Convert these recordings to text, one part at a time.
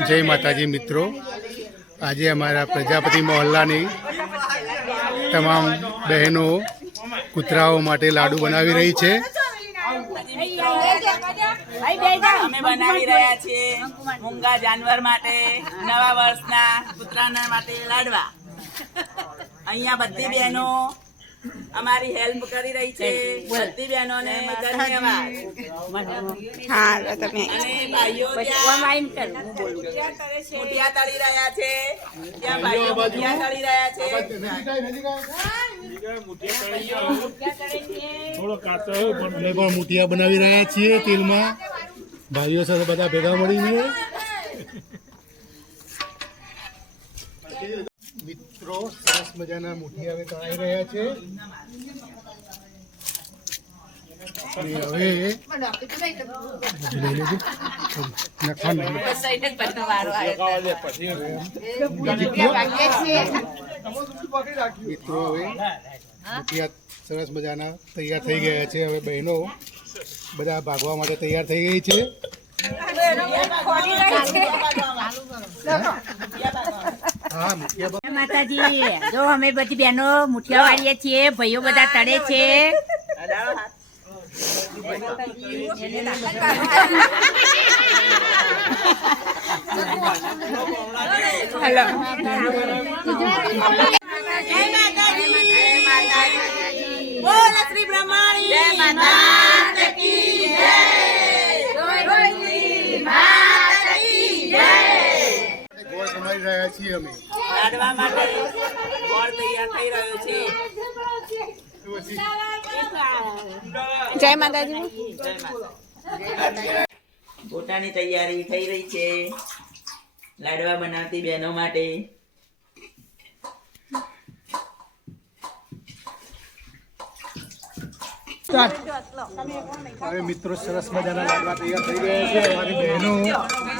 जय माताजी मित्रों, आज अमरा प्रजापति मोहल्लानी तमाम बहनों कूतराओं माटे लाडू बनावी रही है। અમે બનાવી રહ્યા છીએ મૂંગા જાનવર માટે નવા વર્ષના કૂતરાના માટે લાડવા। અહીંયા બધી બહેનો અમારી હેલ્પ કરી રહી છે। બધી બહેનોને ધન્યવાદ। અને ભાઈઓ મુઠિયા તળી રહ્યા છે, ત્યાં ભાઈઓ મુઠિયા તળી રહ્યા છે। मुठिया बनावी रहा छे तेल में भाईओ साथे बधा भेगा मळीने। मित्रों सरस मजाना मुठिया हवे तळाई रह्या छे। હવે મિત્રો હવે મુઠિયા સરસ મજાના તૈયાર થઈ ગયા છે। હવે બહેનો બધા ભાગવા માટે તૈયાર થઈ ગઈ છે। માતાજી જો અમે બધી બહેનો મુઠિયા વાળીએ છીએ, ભાઈઓ બધા તળે છે। બોલ શ્રી બ્રહ્માણી જય માતા કી જય, માતા કી જય। ગોળ બનાવી રહ્યા છીએ અમે। લાડવા માટે ગોળ તૈયાર થઈ રહ્યો છે। જય માતાજી। ગોટાની તૈયારી થઈ રહી છે લાડવા બનાવતી બહેનો માટે। હવે મિત્રો સરસ મજાના લાડવા તૈયાર થઈ ગયા છે। અમારી બહેનો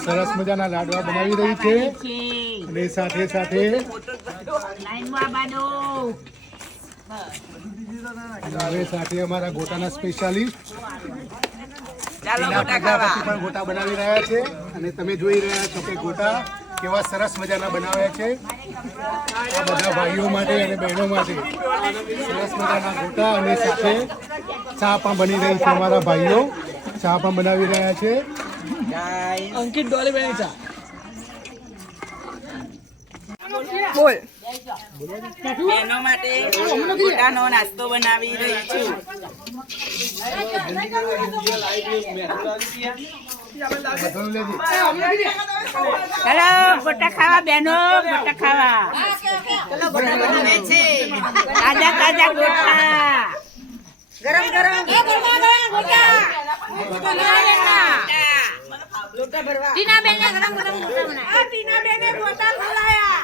સરસ મજાના લાડવા બનાવી રહી છે અને સાથે સાથે હવે સાથે અમારા ગોટાના સ્પેશિયાલિસ્ટ પણ ગોટા બનાવી રહ્યા છે અને તમે જોઈ રહ્યા છો કે ગોટા કેવા સરસ મજાના બનાવ્યા છે। આ બધા ભાઈઓ માટે અને બહેનો માટે સરસ મજાના ગોટા અને સાથે ચા પણ બની રહી છે। અમારા ભાઈઓ ચા પણ બનાવી રહ્યા છે। અંકિત ડોલે બેની ચા બોલ। બહેનો માટે ગોટાનો નાસ્તો બનાવી રહી છું। ચલો ગોટા ખાવા બહેનો, ગોટા ખાવા। તાજા તાજા ગોટા, ગરમ ગરમ ટીના બેન ગરમ ગરમ ગોટા બનાવ્યા।